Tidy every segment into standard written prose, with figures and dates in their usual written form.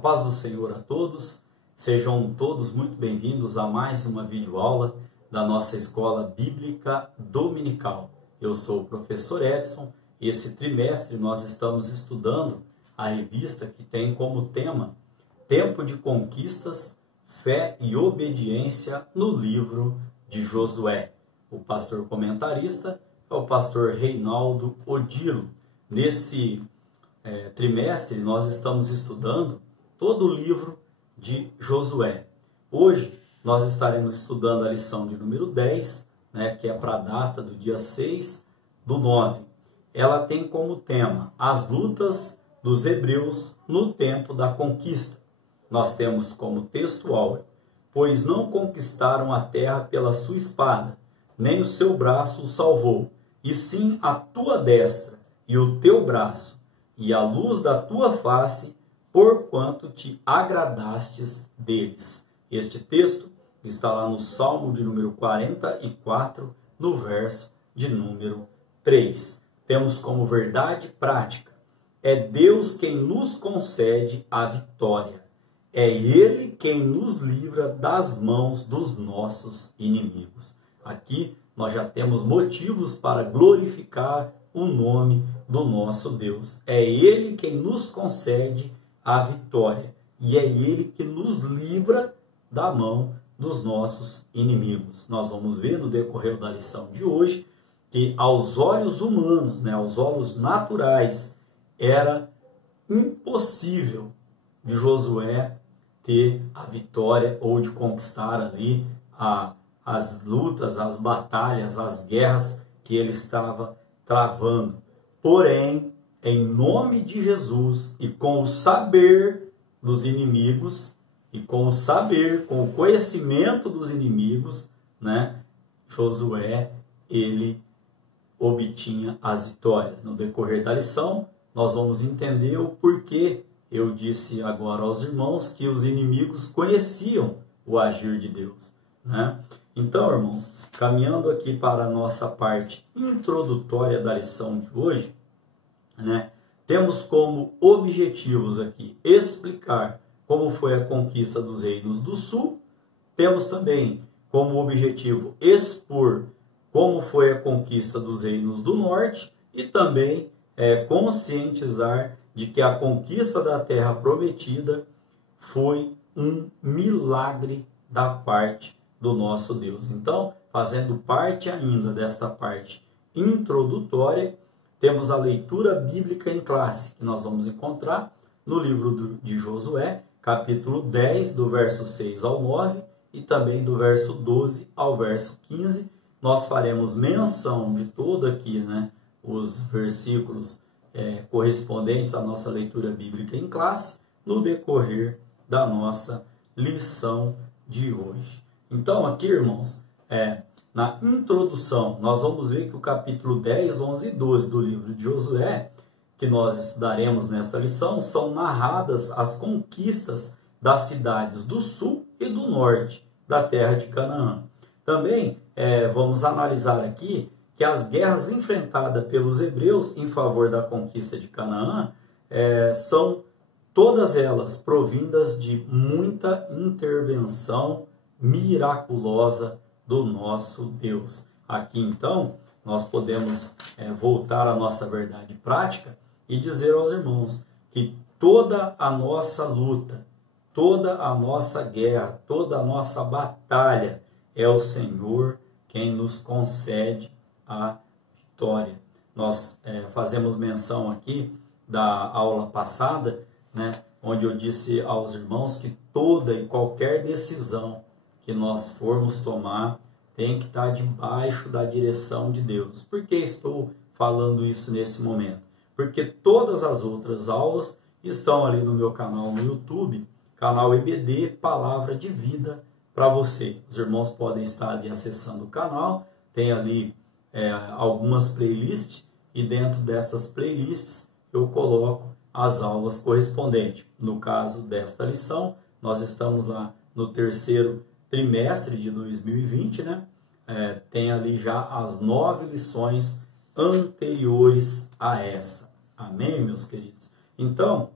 paz do Senhor a todos, sejam todos muito bem-vindos a mais uma videoaula da nossa Escola Bíblica Dominical. Eu sou o professor Edson e esse trimestre nós estamos estudando a revista que tem como tema Tempo de Conquistas, Fé e Obediência no livro de Josué. O pastor comentarista é o pastor Reinaldo Odilo. Nesse trimestre nós estamos estudando todo o livro de Josué. Hoje nós estaremos estudando a lição de número 10, que é para a data do dia 6/9. Ela tem como tema as lutas dos hebreus no tempo da conquista. Nós temos como texto áureo: pois não conquistaram a terra pela sua espada, nem o seu braço o salvou, e sim a tua destra e o teu braço, e a luz da tua face, porquanto te agradastes deles. Este texto está lá no Salmo de número 44, no verso de número 3. Temos como verdade prática: é Deus quem nos concede a vitória. É Ele quem nos livra das mãos dos nossos inimigos. Aqui nós já temos motivos para glorificar o nome do nosso Deus. É Ele quem nos concede a vitória. E é Ele que nos livra da mão dos nossos inimigos. Nós vamos ver no decorrer da lição de hoje que aos olhos humanos, aos olhos naturais, era impossível de Josué ter a vitória ou de conquistar ali as lutas, as batalhas, as guerras que ele estava travando. Porém, em nome de Jesus e com o saber dos inimigos, e com o saber, com o conhecimento dos inimigos, Josué, ele obtinha as vitórias. No decorrer da lição, nós vamos entender o porquê eu disse agora aos irmãos que os inimigos conheciam o agir de Deus. Então, irmãos, caminhando aqui para a nossa parte introdutória da lição de hoje, temos como objetivos aqui explicar como foi a conquista dos reinos do sul. Temos também como objetivo expor como foi a conquista dos reinos do norte e também conscientizar de que a conquista da terra prometida foi um milagre da parte do nosso Deus. Então, fazendo parte ainda desta parte introdutória, temos a leitura bíblica em classe, que nós vamos encontrar no livro de Josué, capítulo 10, do verso 6 ao 9, e também do verso 12 ao verso 15. Nós faremos menção de todo aqui, os versículos correspondentes à nossa leitura bíblica em classe, no decorrer da nossa lição de hoje. Então, aqui, irmãos, na introdução, nós vamos ver que o capítulo 10, 11 e 12 do livro de Josué, que nós estudaremos nesta lição, são narradas as conquistas das cidades do sul e do norte da terra de Canaã. Também vamos analisar aqui que as guerras enfrentadas pelos hebreus em favor da conquista de Canaã são todas elas provindas de muita intervenção miraculosa do nosso Deus. Aqui então nós podemos voltar à nossa verdade prática e dizer aos irmãos que toda a nossa luta, toda a nossa guerra, toda a nossa batalha é o Senhor quem nos concede a vitória. Nós fazemos menção aqui da aula passada, onde eu disse aos irmãos que toda e qualquer decisão que nós formos tomar tem que estar debaixo da direção de Deus. Por que estou falando isso nesse momento? Porque todas as outras aulas estão ali no meu canal no YouTube, canal EBD Palavra de Vida para você. Os irmãos podem estar ali acessando o canal, tem ali algumas playlists, e dentro destas playlists eu coloco as aulas correspondentes. No caso desta lição, nós estamos lá no terceiro trimestre de 2020, tem ali já as 9 lições anteriores a essa. Amém, meus queridos? Então,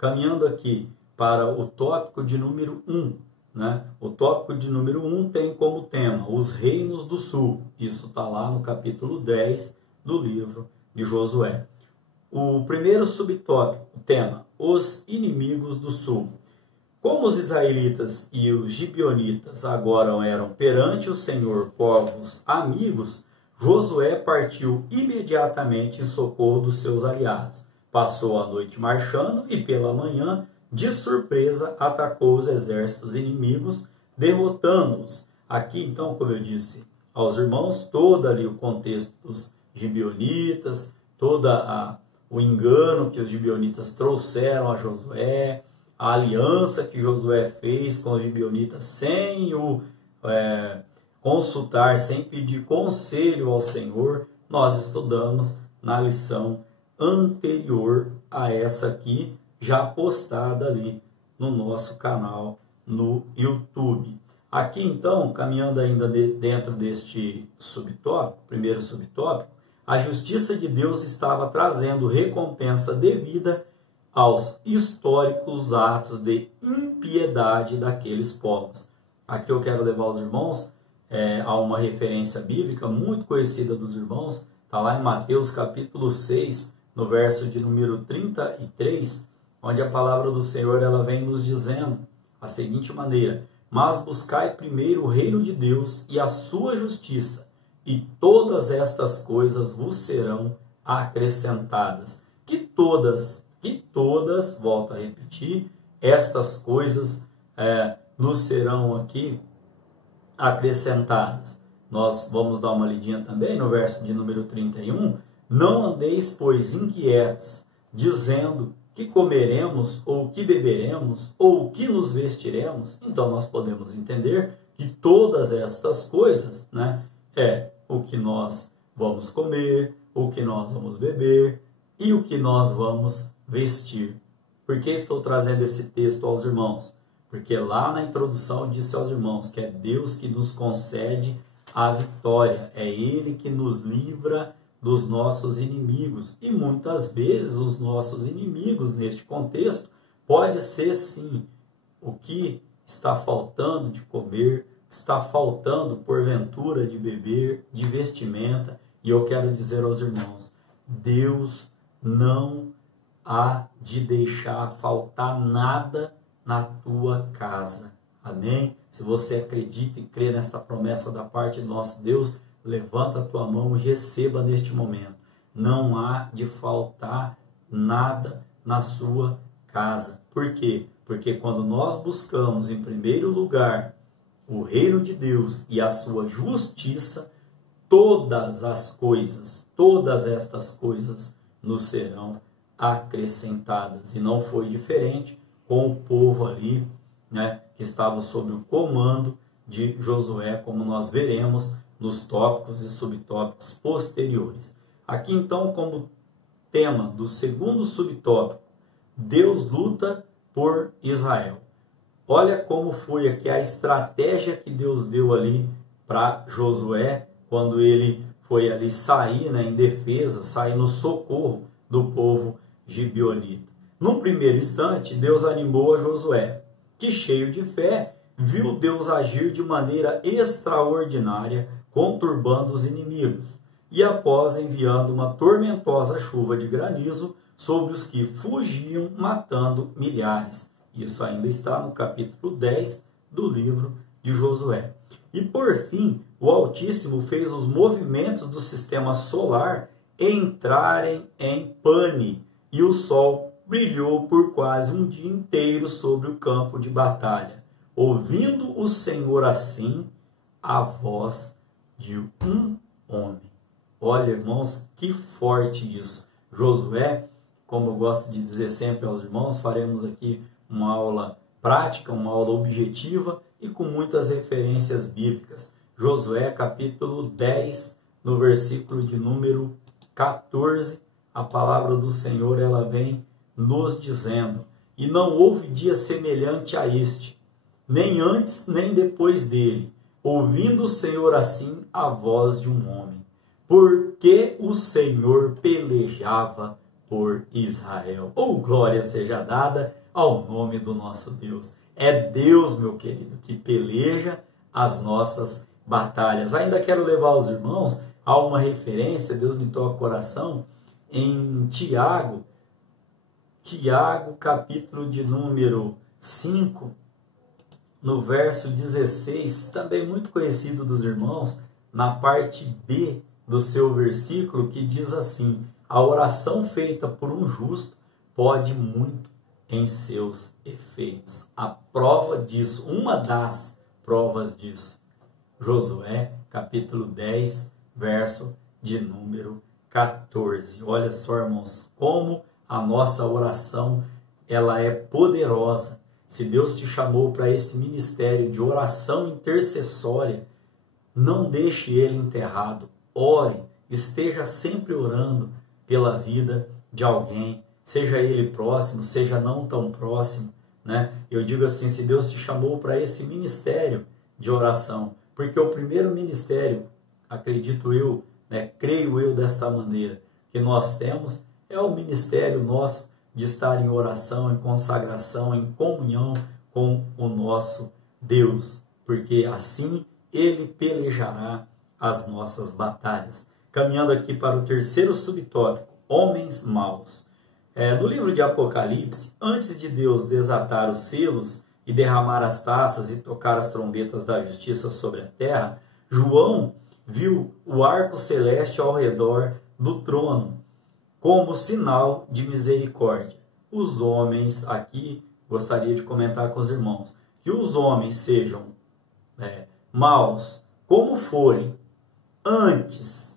caminhando aqui para o tópico de número 1, né? O tópico de número 1 tem como tema os reinos do sul. Isso está lá no capítulo 10 do livro de Josué. O primeiro subtópico, o tema, os inimigos do sul. Como os israelitas e os gibeonitas agora eram perante o Senhor povos amigos, Josué partiu imediatamente em socorro dos seus aliados. Passou a noite marchando e pela manhã, de surpresa, atacou os exércitos inimigos, derrotando-os. Aqui, então, como eu disse aos irmãos, todo ali o contexto dos gibeonitas, o engano que os gibeonitas trouxeram a Josué, a aliança que Josué fez com os gibeonitas sem o consultar, sem pedir conselho ao Senhor, nós estudamos na lição anterior a essa aqui, já postada ali no nosso canal no YouTube. Aqui então, caminhando ainda dentro deste subtópico, primeiro subtópico, a justiça de Deus estava trazendo recompensa devida aos históricos atos de impiedade daqueles povos. Aqui eu quero levar os irmãos a uma referência bíblica muito conhecida dos irmãos, está lá em Mateus capítulo 6, no verso de número 33, onde a palavra do Senhor ela vem nos dizendo a seguinte maneira: mas buscai primeiro o reino de Deus e a sua justiça, e todas estas coisas vos serão acrescentadas. Que todas, volto a repetir, estas coisas nos serão aqui acrescentadas. Nós vamos dar uma lidinha também no verso de número 31. Não andeis, pois, inquietos, dizendo que comeremos, ou que beberemos, ou que nos vestiremos. Então nós podemos entender que todas estas coisas, né, é o que nós vamos comer, o que nós vamos beber e o que nós vamos vestir. Por que estou trazendo esse texto aos irmãos? Porque lá na introdução eu disse aos irmãos que é Deus que nos concede a vitória, é Ele que nos livra dos nossos inimigos. E muitas vezes os nossos inimigos neste contexto pode ser sim o que está faltando de comer, está faltando porventura de beber, de vestimenta. E eu quero dizer aos irmãos, Deus não há de deixar faltar nada na tua casa. Amém? Se você acredita e crê nesta promessa da parte do nosso Deus, levanta a tua mão e receba neste momento. Não há de faltar nada na sua casa. Por quê? Porque quando nós buscamos em primeiro lugar o reino de Deus e a sua justiça, todas estas coisas nos serão acrescentadas. E não foi diferente com o povo ali, né, que estava sob o comando de Josué, como nós veremos nos tópicos e subtópicos posteriores. Aqui então, como tema do segundo subtópico, Deus luta por Israel. Olha como foi aqui a estratégia que Deus deu ali para Josué, quando ele foi ali sair, né, em defesa, sair no socorro do povo gibeonita. Num primeiro instante, Deus animou a Josué, que cheio de fé, viu Deus agir de maneira extraordinária, conturbando os inimigos, e após enviando uma tormentosa chuva de granizo sobre os que fugiam, matando milhares. Isso ainda está no capítulo 10 do livro de Josué. E por fim, o Altíssimo fez os movimentos do sistema solar entrarem em pane, e o sol brilhou por quase um dia inteiro sobre o campo de batalha. Ouvindo o Senhor assim, a voz de um homem. Olha, irmãos, que forte isso. Josué, como eu gosto de dizer sempre aos irmãos, faremos aqui uma aula prática, uma aula objetiva e com muitas referências bíblicas. Josué capítulo 10, no versículo de número 14, a palavra do Senhor ela vem nos dizendo: e não houve dia semelhante a este, nem antes nem depois dele, ouvindo o Senhor assim a voz de um homem, porque o Senhor pelejava por Israel. Glória seja dada ao nome do nosso Deus. É Deus, meu querido, que peleja as nossas batalhas. Ainda quero levar os irmãos a uma referência, Deus me toca o coração, em Tiago, capítulo de número 5, no verso 16, também muito conhecido dos irmãos, na parte B do seu versículo, que diz assim: a oração feita por um justo pode muito em seus efeitos. A prova disso, uma das provas disso, Josué, capítulo 10, verso de número 14. Olha só, irmãos, como a nossa oração, ela é poderosa. Se Deus te chamou para esse ministério de oração intercessória, não deixe ele enterrado. Ore, esteja sempre orando pela vida de alguém, seja ele próximo, seja não tão próximo, né? Eu digo assim, se Deus te chamou para esse ministério de oração, porque o primeiro ministério, acredito eu, né, creio eu desta maneira, que nós temos, é o ministério nosso de estar em oração, em consagração, em comunhão com o nosso Deus, porque assim ele pelejará as nossas batalhas. Caminhando aqui para o terceiro subtópico, homens maus. No livro de Apocalipse, antes de Deus desatar os selos e derramar as taças e tocar as trombetas da justiça sobre a terra, João viu o arco celeste ao redor do trono, como sinal de misericórdia. Os homens, aqui gostaria de comentar com os irmãos, que os homens sejam maus, como forem, antes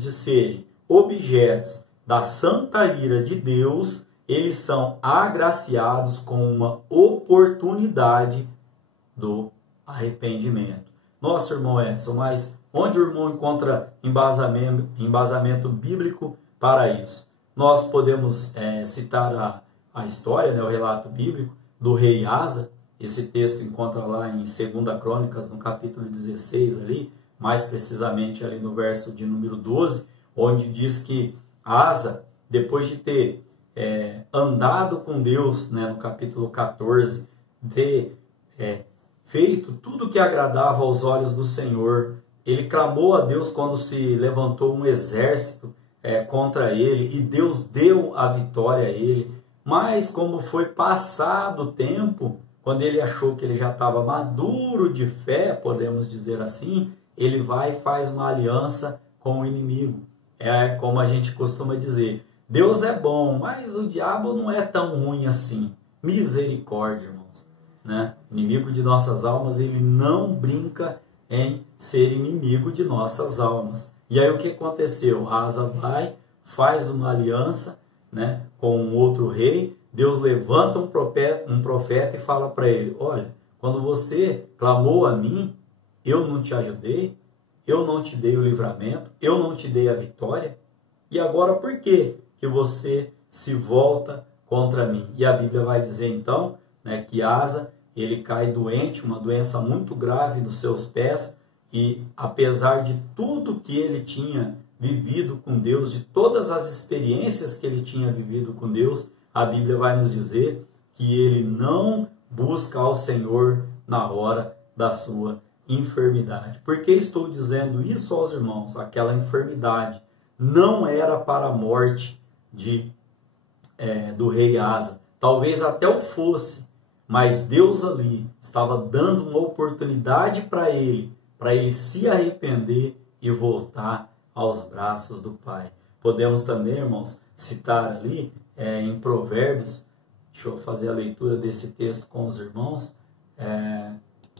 de serem objetos da santa ira de Deus, eles são agraciados com uma oportunidade do arrependimento. Nossa, irmão Edson, mas onde o irmão encontra embasamento bíblico para isso? Nós podemos citar a história, né, o relato bíblico do rei Asa. Esse texto encontra lá em 2 Crônicas, no capítulo 16, ali, mais precisamente ali no verso de número 12, onde diz que Asa, depois de ter andado com Deus, né, no capítulo 14, ter feito tudo que agradava aos olhos do Senhor, ele clamou a Deus quando se levantou um exército contra ele, e Deus deu a vitória a ele. Mas como foi passado o tempo, quando ele achou que ele já estava maduro de fé, podemos dizer assim, ele vai e faz uma aliança com o inimigo. É como a gente costuma dizer, Deus é bom, mas o diabo não é tão ruim assim. Misericórdia, irmãos, né? Inimigo de nossas almas, ele não brinca em ser inimigo de nossas almas. E aí o que aconteceu? Asa vai, faz uma aliança, né, com um outro rei. Deus levanta um profeta e fala para ele: olha, quando você clamou a mim, eu não te ajudei, eu não te dei o livramento, eu não te dei a vitória, e agora por que você se volta contra mim? E a Bíblia vai dizer então, né, que Asa, ele cai doente, uma doença muito grave dos seus pés, e apesar de tudo que ele tinha vivido com Deus, de todas as experiências que ele tinha vivido com Deus, a Bíblia vai nos dizer que ele não busca ao Senhor na hora da sua enfermidade. Por que estou dizendo isso aos irmãos? Aquela enfermidade não era para a morte do rei Asa. Talvez até o fosse, mas Deus ali estava dando uma oportunidade para ele se arrepender e voltar aos braços do Pai. Podemos também, irmãos, citar ali em Provérbios, deixa eu fazer a leitura desse texto com os irmãos,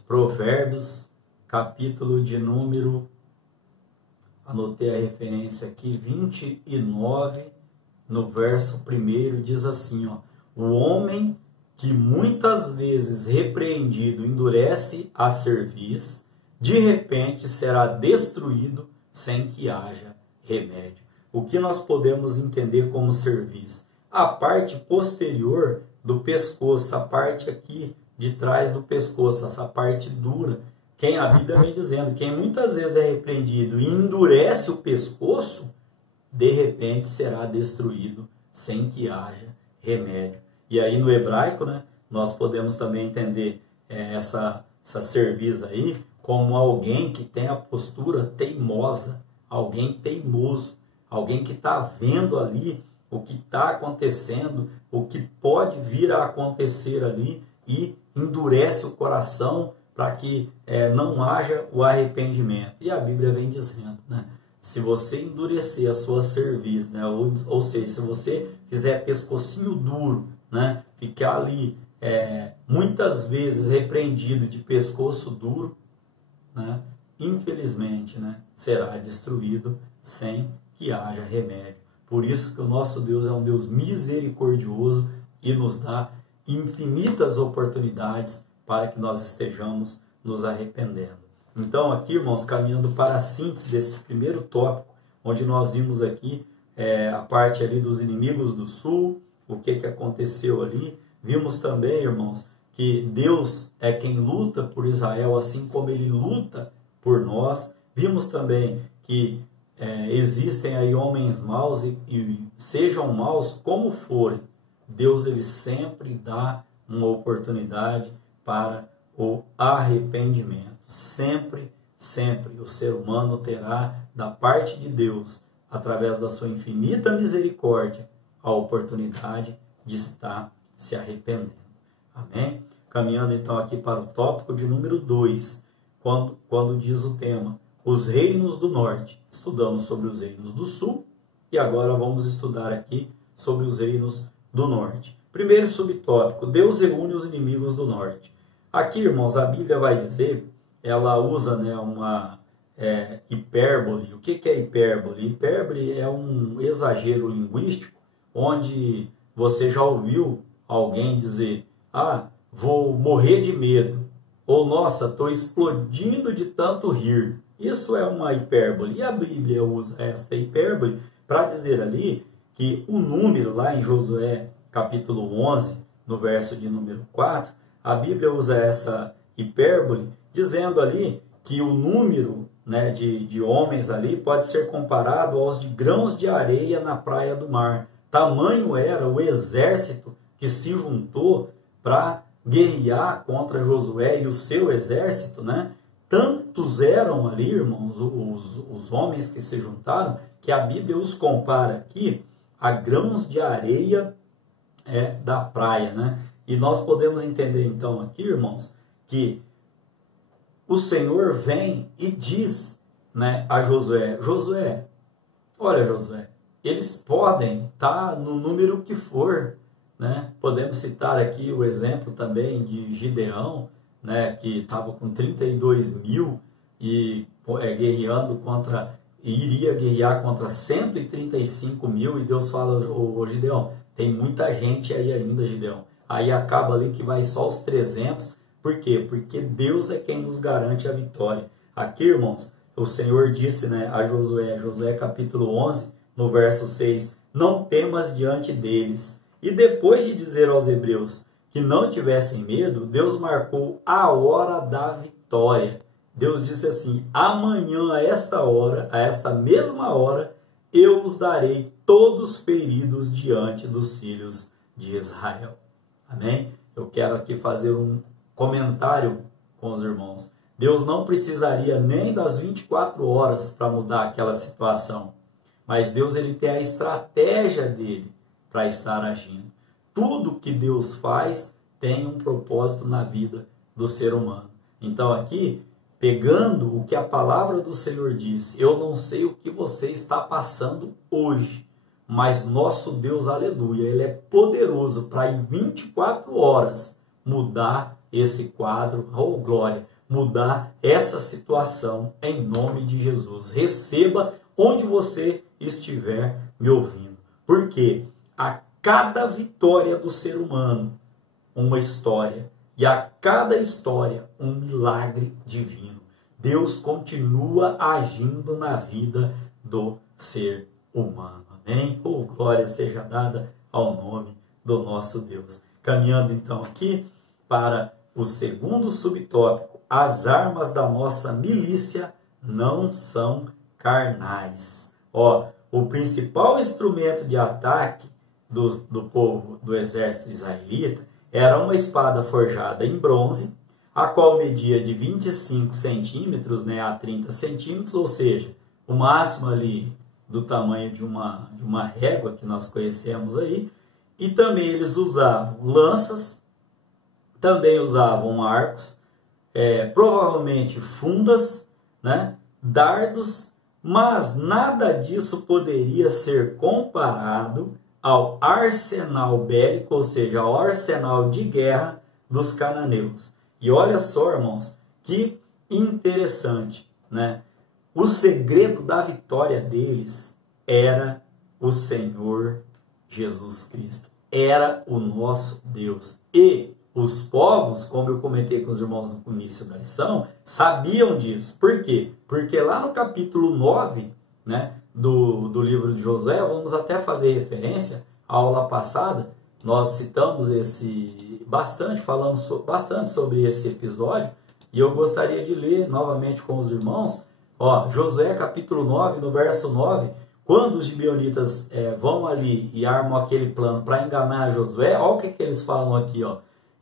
Provérbios, capítulo de número, anotei a referência aqui, 29, no verso 1, diz assim, ó: o homem que muitas vezes repreendido endurece a cerviz, de repente será destruído sem que haja remédio. O que nós podemos entender como cerviz? A parte posterior do pescoço, a parte aqui de trás do pescoço, essa parte dura. Quem a Bíblia vem dizendo, quem muitas vezes é repreendido e endurece o pescoço, de repente será destruído sem que haja remédio. E aí no hebraico, né, nós podemos também entender essa cerviz aí como alguém que tem a postura teimosa, alguém teimoso, alguém que está vendo ali o que está acontecendo, o que pode vir a acontecer ali e endurece o coração para que não haja o arrependimento. E a Bíblia vem dizendo, né? Se você endurecer a sua cerviz, né? Ou seja, se você fizer pescocinho duro, né? Ficar ali muitas vezes repreendido de pescoço duro, né? Infelizmente, né? Será destruído sem que haja remédio. Por isso que o nosso Deus é um Deus misericordioso e nos dá infinitas oportunidades para que nós estejamos nos arrependendo. Então aqui, irmãos, caminhando para a síntese desse primeiro tópico, onde nós vimos aqui a parte ali dos inimigos do sul, o que aconteceu ali. Vimos também, irmãos, que Deus é quem luta por Israel, assim como Ele luta por nós. Vimos também que existem aí homens maus e sejam maus como forem, Deus ele sempre dá uma oportunidade para o arrependimento. Sempre, sempre o ser humano terá da parte de Deus, através da sua infinita misericórdia, a oportunidade de estar se arrependendo. Amém? Caminhando então aqui para o tópico de número 2, quando diz o tema, os reinos do norte. Estudamos sobre os reinos do sul e agora vamos estudar aqui sobre os reinos do norte. Primeiro subtópico, Deus reúne os inimigos do norte. Aqui, irmãos, a Bíblia vai dizer, ela usa uma hipérbole. O que é hipérbole? Hipérbole é um exagero linguístico, onde você já ouviu alguém dizer, vou morrer de medo, ou nossa, estou explodindo de tanto rir. Isso é uma hipérbole. E a Bíblia usa esta hipérbole para dizer ali que o número, lá em Josué capítulo 11, no verso de número 4, a Bíblia usa essa hipérbole, dizendo ali que o número de homens ali pode ser comparado aos de grãos de areia na praia do mar. Tamanho era o exército que se juntou para guerrear contra Josué e o seu exército, né? Tantos eram ali, irmãos, os homens que se juntaram, que a Bíblia os compara aqui a grãos de areia da praia, né? E nós podemos entender então aqui, irmãos, que o Senhor vem e diz, né, a Josué, olha Josué, eles podem estar no número que for, né? Podemos citar aqui o exemplo também de Gideão, né, que estava com 32 mil e iria guerrear contra 135 mil, e Deus fala, ô Gideão, tem muita gente aí ainda, Gideão. Aí acaba ali que vai só os 300. Por quê? Porque Deus é quem nos garante a vitória. Aqui, irmãos, o Senhor disse, né, a Josué capítulo 11, no verso 6, não temas diante deles. E depois de dizer aos hebreus que não tivessem medo, Deus marcou a hora da vitória. Deus disse assim, amanhã a esta mesma hora, eu os darei todos feridos diante dos filhos de Israel. Amém? Eu quero aqui fazer um comentário com os irmãos. Deus não precisaria nem das 24 horas para mudar aquela situação. Mas Deus ele tem a estratégia dele para estar agindo. Tudo que Deus faz tem um propósito na vida do ser humano. Então aqui, pegando o que a palavra do Senhor diz, eu não sei o que você está passando hoje, mas nosso Deus, aleluia, Ele é poderoso para em 24 horas mudar esse quadro, oh glória, mudar essa situação em nome de Jesus. Receba onde você estiver me ouvindo. Porque a cada vitória do ser humano, uma história. E a cada história, um milagre divino. Deus continua agindo na vida do ser humano. Amém? Oh, glória seja dada ao nome do nosso Deus. Caminhando então aqui para o segundo subtópico. As armas da nossa milícia não são carnais. O principal instrumento de ataque do povo do exército israelita era uma espada forjada em bronze, a qual media de 25 centímetros, né, a 30 centímetros, ou seja, o máximo ali do tamanho de uma régua que nós conhecemos aí. E também eles usavam lanças, também usavam arcos, provavelmente fundas, né, dardos, mas nada disso poderia ser comparado ao arsenal bélico, ou seja, ao arsenal de guerra dos cananeus. E olha só, irmãos, que interessante, né? O segredo da vitória deles era o Senhor Jesus Cristo. Era o nosso Deus. E os povos, como eu comentei com os irmãos no início da lição, sabiam disso. Por quê? Porque lá no capítulo 9, né, do livro de Josué, vamos até fazer referência à aula passada, nós citamos falamos bastante sobre esse episódio, e eu gostaria de ler novamente com os irmãos, Josué capítulo 9, no verso 9, quando os gibeonitas vão ali e armam aquele plano para enganar Josué, olha o que eles falam aqui,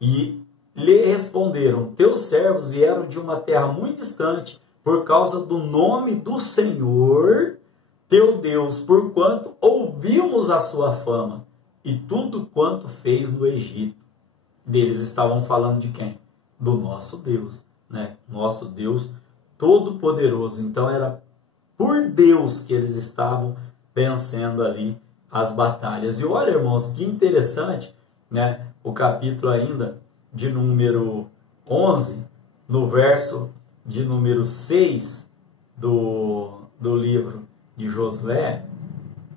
e lhe responderam, teus servos vieram de uma terra muito distante, por causa do nome do Senhor, teu Deus, porquanto ouvimos a sua fama, e tudo quanto fez no Egito. Eles estavam falando de quem? Do nosso Deus, né? Nosso Deus Todo-Poderoso. Então era por Deus que eles estavam vencendo ali as batalhas. E olha, irmãos, que interessante, né? O capítulo ainda de número 11, no verso de número 6 do livro de Josué,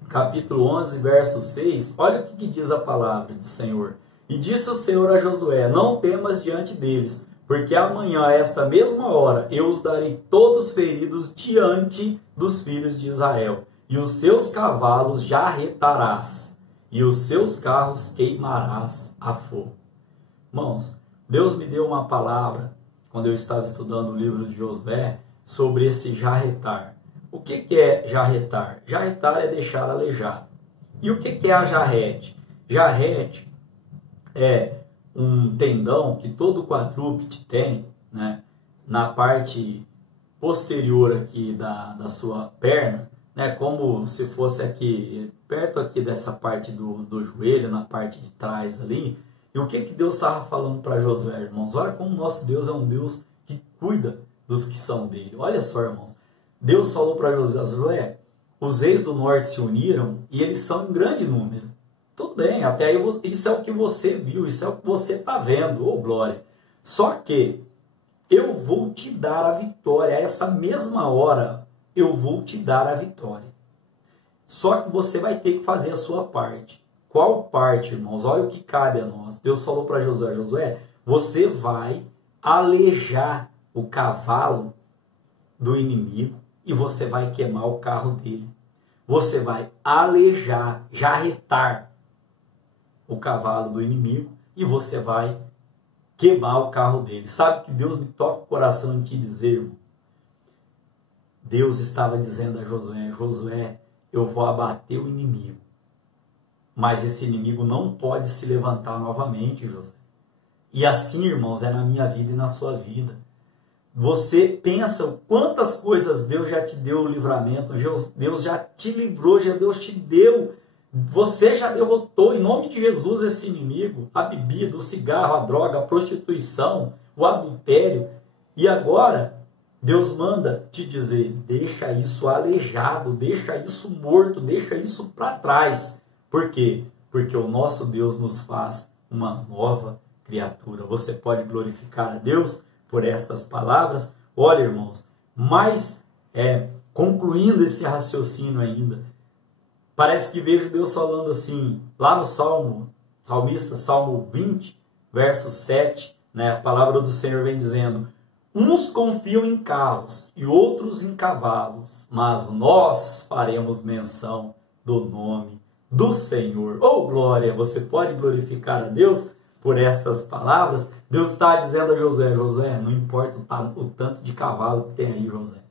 capítulo 11, verso 6, olha o que diz a palavra do Senhor. E disse o Senhor a Josué, não temas diante deles, porque amanhã, a esta mesma hora, eu os darei todos feridos diante dos filhos de Israel. E os seus cavalos jarretarás, e os seus carros queimarás a fogo. Irmãos, Deus me deu uma palavra, quando eu estava estudando o livro de Josué, sobre esse jarretar. O que é jarretar? Jarretar é deixar aleijado. E o que é a jarrete? Jarrete é um tendão que todo quadrúpede tem, né, na parte posterior aqui da sua perna, né, como se fosse aqui, perto aqui dessa parte do joelho, na parte de trás ali. E o que Deus estava falando para Josué, irmãos? Olha como nosso Deus é um Deus que cuida dos que são dele. Olha só, irmãos. Deus falou para Josué, os reis do norte se uniram e eles são em grande número. Tudo bem, até aí isso é o que você viu, isso é o que você está vendo, ô glória. Só que eu vou te dar a vitória, a essa mesma hora eu vou te dar a vitória. Só que você vai ter que fazer a sua parte. Qual parte, irmãos? Olha o que cabe a nós. Deus falou para Josué, você vai aleijar o cavalo do inimigo e você vai queimar o carro dele. Você vai aleijar, jarretar o cavalo do inimigo e você vai queimar o carro dele. Sabe que Deus me toca o coração em te dizer, irmão? Deus estava dizendo a Josué, eu vou abater o inimigo. Mas esse inimigo não pode se levantar novamente, Josué. E assim, irmãos, é na minha vida e na sua vida. Você pensa quantas coisas Deus já te deu o livramento, Deus já te livrou, Deus te deu. Você já derrotou em nome de Jesus esse inimigo, a bebida, o cigarro, a droga, a prostituição, o adultério. E agora Deus manda te dizer, deixa isso aleijado, deixa isso morto, deixa isso para trás. Por quê? Porque o nosso Deus nos faz uma nova criatura. Você pode glorificar a Deus por estas palavras? Olha, irmãos, mas concluindo esse raciocínio ainda, parece que vejo Deus falando assim, lá no salmista, Salmo 20, verso 7, né, a palavra do Senhor vem dizendo, uns confiam em carros e outros em cavalos, mas nós faremos menção do nome do Senhor. Oh, glória! Você pode glorificar a Deus por estas palavras? Deus está dizendo a Josué, não importa o tanto de cavalo que tem aí, Josué.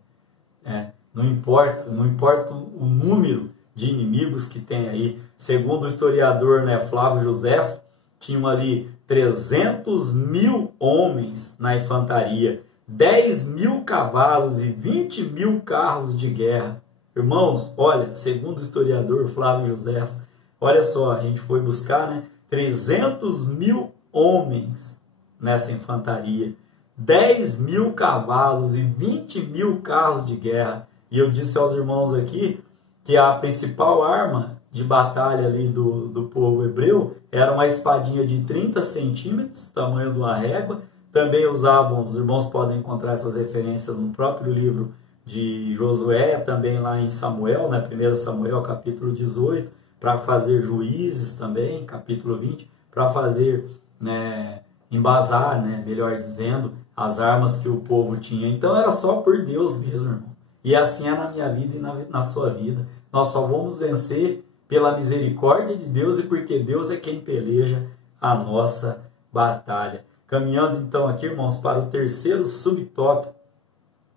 Não importa o número de inimigos que tem aí. Segundo o historiador, né, Flávio Josefo, tinham ali 300.000 homens na infantaria, 10.000 cavalos e 20.000 carros de guerra. Irmãos, olha, segundo o historiador Flávio Josefo, olha só, a gente foi buscar, né, 300.000 homens nessa infantaria, 10.000 cavalos e 20.000 carros de guerra. E eu disse aos irmãos aqui que a principal arma de batalha ali do povo hebreu era uma espadinha de 30 centímetros, tamanho de uma régua. Também usavam, os irmãos podem encontrar essas referências no próprio livro de Josué, também lá em Samuel, né, 1 Samuel capítulo 18, para fazer juízes também, capítulo 20, para fazer, né, embasar, né, melhor dizendo, as armas que o povo tinha. Então era só por Deus mesmo, irmão. E assim é na minha vida e na sua vida. Nós só vamos vencer pela misericórdia de Deus e porque Deus é quem peleja a nossa batalha. Caminhando então aqui, irmãos, para o terceiro subtópico,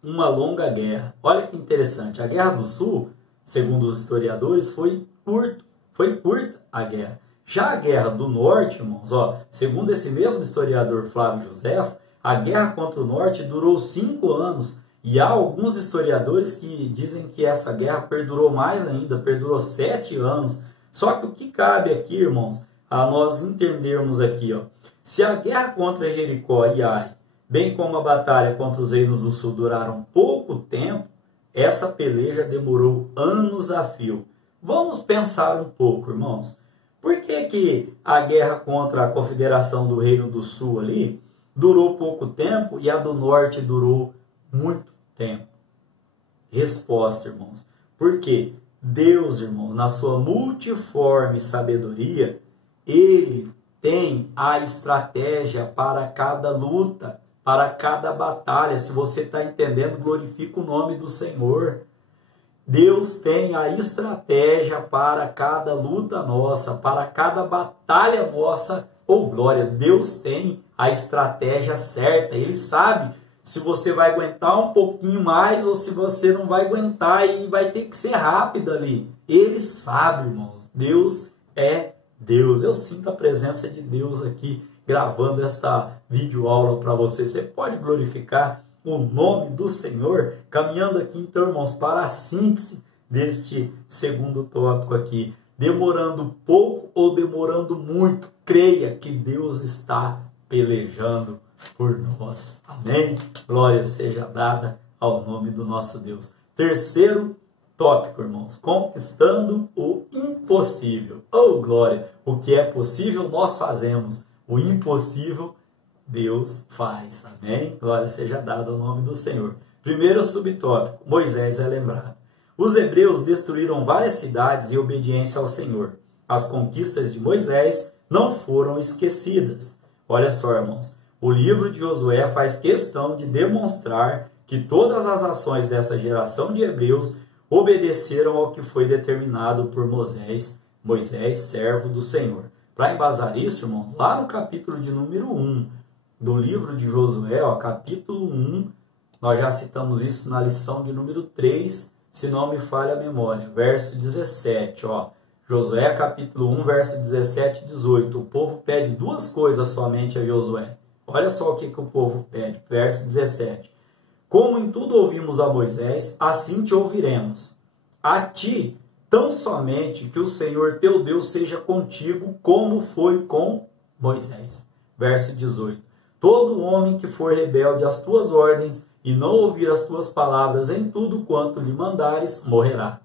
uma longa guerra. Olha que interessante, a Guerra do Sul, segundo os historiadores, foi curta a guerra. Já a Guerra do Norte, irmãos, segundo esse mesmo historiador Flávio Josefo, a guerra contra o Norte durou 5 anos. E há alguns historiadores que dizem que essa guerra perdurou mais ainda, perdurou 7 anos. Só que o que cabe aqui, irmãos, a nós entendermos aqui, se a guerra contra Jericó e Ai, bem como a batalha contra os reinos do sul duraram pouco tempo, essa peleja demorou anos a fio. Vamos pensar um pouco, irmãos. Por que a guerra contra a confederação do reino do sul ali durou pouco tempo e a do norte durou muito tempo? Resposta, irmãos. Porque Deus, irmãos, na sua multiforme sabedoria, Ele tem a estratégia para cada luta, para cada batalha. Se você está entendendo, glorifica o nome do Senhor. Deus tem a estratégia para cada luta nossa, para cada batalha nossa. Oh, glória, Deus tem a estratégia certa. Ele sabe se você vai aguentar um pouquinho mais ou se você não vai aguentar e vai ter que ser rápido ali. Ele sabe, irmãos. Deus é Deus. Eu sinto a presença de Deus aqui gravando esta videoaula para você. Você pode glorificar o nome do Senhor, caminhando aqui então, irmãos, para a síntese deste segundo tópico aqui. Demorando pouco ou demorando muito, creia que Deus está pelejando por nós. Amém? Glória seja dada ao nome do nosso Deus. Terceiro tópico, irmãos, conquistando o impossível. Oh, glória! O que é possível nós fazemos, o impossível Deus faz. Amém? Glória seja dada ao nome do Senhor. Primeiro subtópico, Moisés é lembrado. Os hebreus destruíram várias cidades em obediência ao Senhor. As conquistas de Moisés não foram esquecidas. Olha só, irmãos, o livro de Josué faz questão de demonstrar que todas as ações dessa geração de hebreus obedeceram ao que foi determinado por Moisés, servo do Senhor. Para embasar isso, irmão, lá no capítulo de número 1 do livro de Josué, capítulo 1, nós já citamos isso na lição de número 3, se não me falha a memória, verso 17, Josué capítulo 1, verso 17 e 18, o povo pede duas coisas somente a Josué. Olha só o que o povo pede, verso 17. Como em tudo ouvimos a Moisés, assim te ouviremos. A ti, tão somente que o Senhor teu Deus seja contigo, como foi com Moisés. Verso 18. Todo homem que for rebelde às tuas ordens e não ouvir as tuas palavras em tudo quanto lhe mandares, morrerá.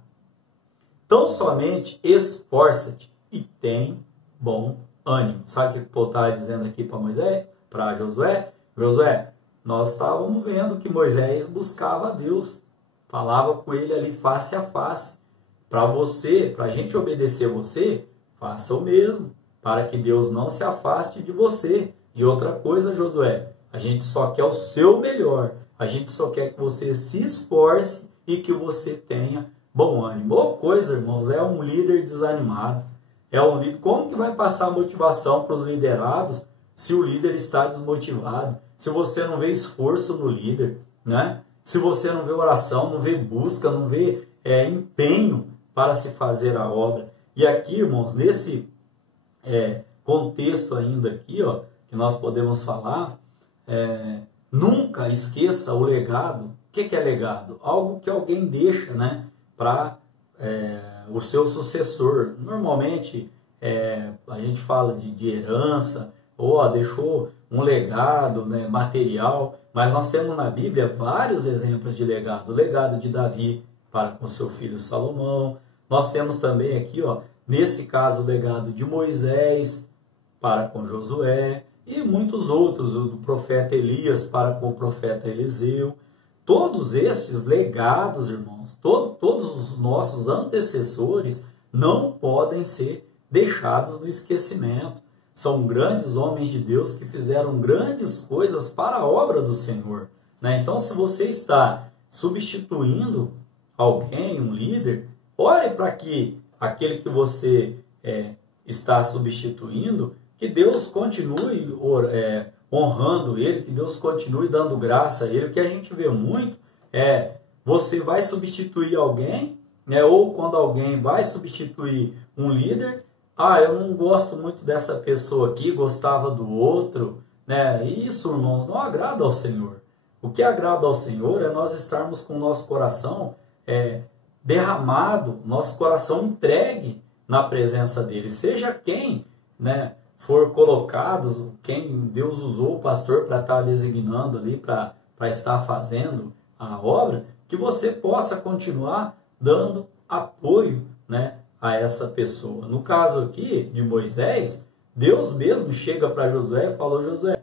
Tão somente esforça-te e tem bom ânimo. Sabe o que o povo estava dizendo aqui para Moisés? Para Josué? Josué, nós estávamos vendo que Moisés buscava a Deus. Falava com ele ali face a face. Para a gente obedecer você, faça o mesmo. Para que Deus não se afaste de você. E outra coisa, Josué, a gente só quer o seu melhor. A gente só quer que você se esforce e que você tenha bom ânimo. Outra coisa, irmãos, é um líder desanimado. Como que vai passar motivação para os liderados se o líder está desmotivado? Se você não vê esforço no líder, né? Se você não vê oração, não vê busca, não vê empenho para se fazer a obra. E aqui, irmãos, nesse contexto ainda aqui, ó, que nós podemos falar, nunca esqueça o legado. O que é legado? Algo que alguém deixa, né, para o seu sucessor. Normalmente a gente fala de herança, ou deixou um legado, né, material, mas nós temos na Bíblia vários exemplos de legado. O legado de Davi para com seu filho Salomão. Nós temos também aqui, ó, nesse caso, o legado de Moisés para com Josué, e muitos outros, o do profeta Elias para com o profeta Eliseu. Todos estes legados, irmãos, todos os nossos antecessores não podem ser deixados no esquecimento. São grandes homens de Deus que fizeram grandes coisas para a obra do Senhor, né? Então, se você está substituindo alguém, um líder, ore para que aquele que você está substituindo, que Deus continue honrando ele, que Deus continue dando graça a ele. O que a gente vê muito você vai substituir alguém, né? Ou quando alguém vai substituir um líder, eu não gosto muito dessa pessoa aqui, gostava do outro, né? E isso, irmãos, não agrada ao Senhor. O que agrada ao Senhor é nós estarmos com o nosso coração derramado, nosso coração entregue na presença dele. Seja quem, né, for colocado, quem Deus usou o pastor para estar designando ali, para estar fazendo a obra, que você possa continuar dando apoio, né, a essa pessoa. No caso aqui de Moisés, Deus mesmo chega para Josué e falou: Josué,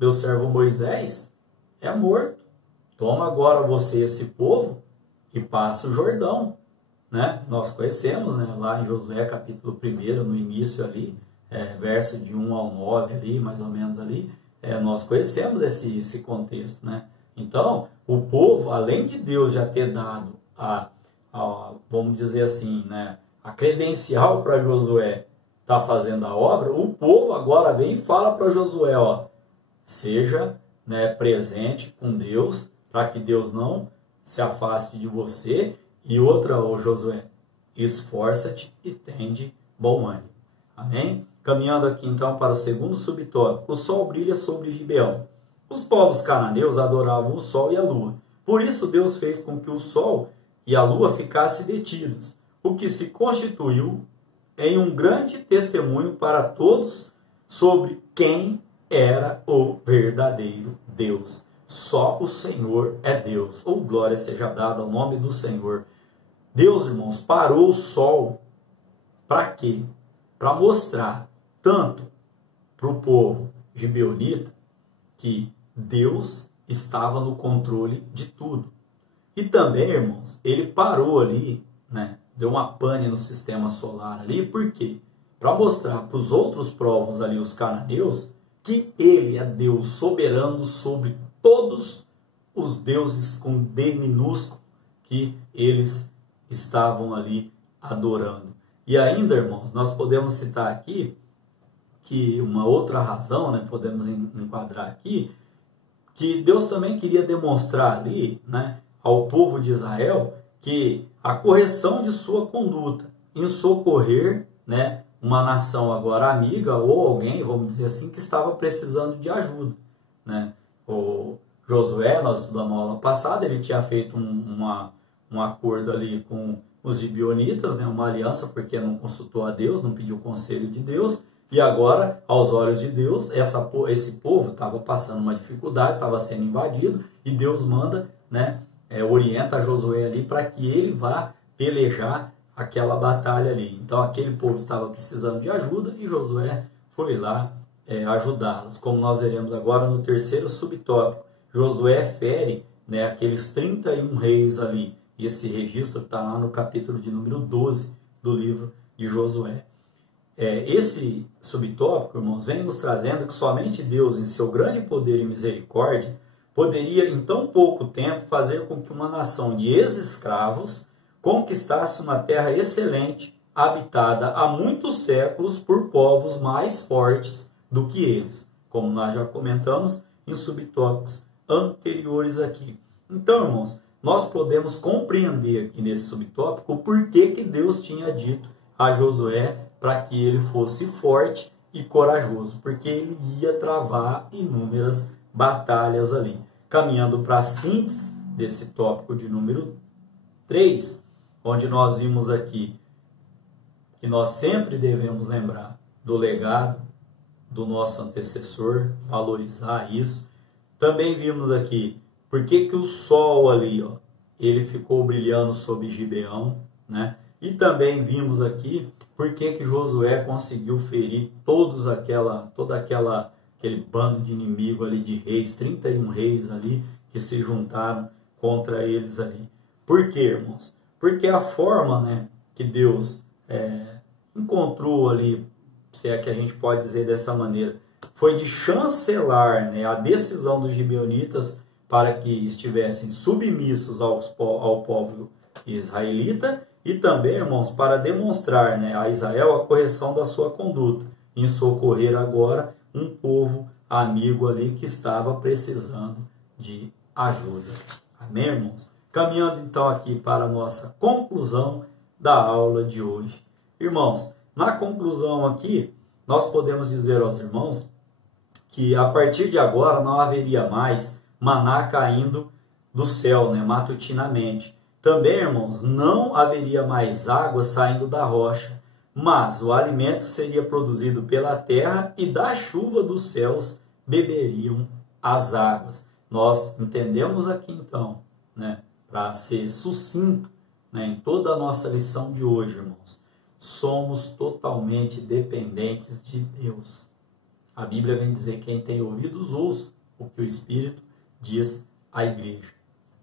meu servo Moisés é morto. Toma agora você esse povo e passa o Jordão, né? Nós conhecemos, né, lá em Josué capítulo 1, no início ali, verso de 1 ao 9 ali, mais ou menos ali, nós conhecemos esse contexto, né? Então, o povo, além de Deus já ter dado vamos dizer assim, né, a credencial para Josué estar fazendo a obra, o povo agora vem e fala para Josué, ó, seja, né, presente com Deus, para que Deus não se afaste de você. E outra, ô Josué, esforça-te e tende bom ânimo. Amém? Caminhando aqui então para o segundo subtópico, o sol brilha sobre Gibeão. Os povos cananeus adoravam o sol e a lua. Por isso Deus fez com que o sol e a lua ficassem detidos, o que se constituiu em um grande testemunho para todos sobre quem era o verdadeiro Deus. Só o Senhor é Deus. Ou glória seja dada ao nome do Senhor. Deus, irmãos, parou o sol para quê? Para mostrar tanto para o povo gibeonita que Deus estava no controle de tudo. E também, irmãos, ele parou ali, né? Deu uma pane no sistema solar ali, por quê? Para mostrar para os outros povos ali, os cananeus, que ele é Deus soberano sobre todos os deuses com D minúsculo que eles estavam ali adorando. E ainda, irmãos, nós podemos citar aqui que uma outra razão, né, podemos enquadrar aqui, que Deus também queria demonstrar ali, né, ao povo de Israel, que a correção de sua conduta em socorrer, né, uma nação agora amiga ou alguém, vamos dizer assim, que estava precisando de ajuda, né? O Josué, nós estudamos na aula passada, ele tinha feito um acordo ali com os gibeonitas, né, uma aliança, porque não consultou a Deus, não pediu conselho de Deus, e agora, aos olhos de Deus, esse povo estava passando uma dificuldade, estava sendo invadido, e Deus manda, né, orienta Josué ali para que ele vá pelejar aquela batalha ali. Então aquele povo estava precisando de ajuda e Josué foi lá ajudá-los. Como nós veremos agora no terceiro subtópico, Josué fere, né, aqueles 31 reis ali. E esse registro está lá no capítulo de número 12 do livro de Josué. Esse subtópico, irmãos, vem nos trazendo que somente Deus, em seu grande poder e misericórdia, poderia em tão pouco tempo fazer com que uma nação de ex-escravos conquistasse uma terra excelente, habitada há muitos séculos por povos mais fortes do que eles, como nós já comentamos em subtópicos anteriores aqui. Então, irmãos, nós podemos compreender aqui nesse subtópico o porquê que Deus tinha dito a Josué para que ele fosse forte e corajoso, porque ele ia travar inúmeras batalhas ali. Caminhando para a síntese desse tópico de número 3, onde nós vimos aqui que nós sempre devemos lembrar do legado do nosso antecessor, valorizar isso. Também vimos aqui por que o sol ali, ó, ele ficou brilhando sobre Gibeão, né? E também vimos aqui por que Josué conseguiu ferir aquele bando de inimigo ali de reis, 31 reis ali que se juntaram contra eles ali. Por quê, irmãos? Porque a forma, né, que Deus encontrou ali, se é que a gente pode dizer dessa maneira, foi de chancelar, né, a decisão dos gibeonitas para que estivessem submissos ao povo israelita e também, irmãos, para demonstrar, né, a Israel a correção da sua conduta, em socorrer agora um povo amigo ali que estava precisando de ajuda. Amém, irmãos? Caminhando então aqui para a nossa conclusão da aula de hoje. Irmãos, na conclusão aqui, nós podemos dizer aos irmãos que a partir de agora não haveria mais maná caindo do céu, né, matutinamente. Também, irmãos, não haveria mais água saindo da rocha, mas o alimento seria produzido pela terra e da chuva dos céus beberiam as águas. Nós entendemos aqui então, né, para ser sucinto, né, em toda a nossa lição de hoje, irmãos, somos totalmente dependentes de Deus. A Bíblia vem dizer que quem tem ouvidos ouça o que o Espírito diz à igreja.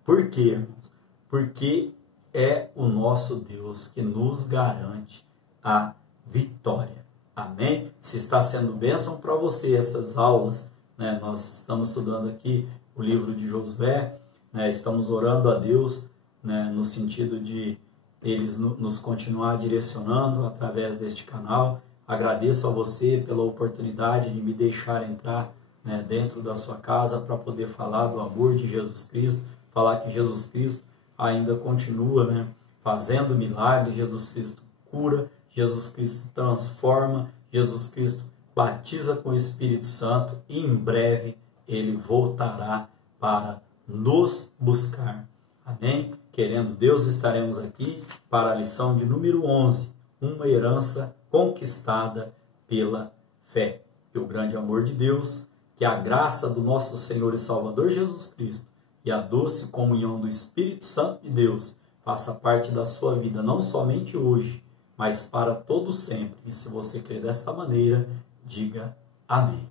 Por quê, irmãos? Porque é o nosso Deus que nos garante a vitória. Amém? Se está sendo bênção para você essas aulas, né? Nós estamos estudando aqui o livro de Josué, né? Estamos orando a Deus, né? No sentido de eles nos continuar direcionando através deste canal. Agradeço a você pela oportunidade de me deixar entrar, né, dentro da sua casa para poder falar do amor de Jesus Cristo, falar que Jesus Cristo ainda continua, né, fazendo milagres, Jesus Cristo cura, Jesus Cristo transforma, Jesus Cristo batiza com o Espírito Santo e em breve ele voltará para nos buscar. Amém? Querendo Deus, estaremos aqui para a lição de número 11, uma herança conquistada pela fé. Que o grande amor de Deus, que a graça do nosso Senhor e Salvador Jesus Cristo e a doce comunhão do Espírito Santo de Deus faça parte da sua vida, não somente hoje, mas para todo sempre. E se você crer desta maneira, diga amém.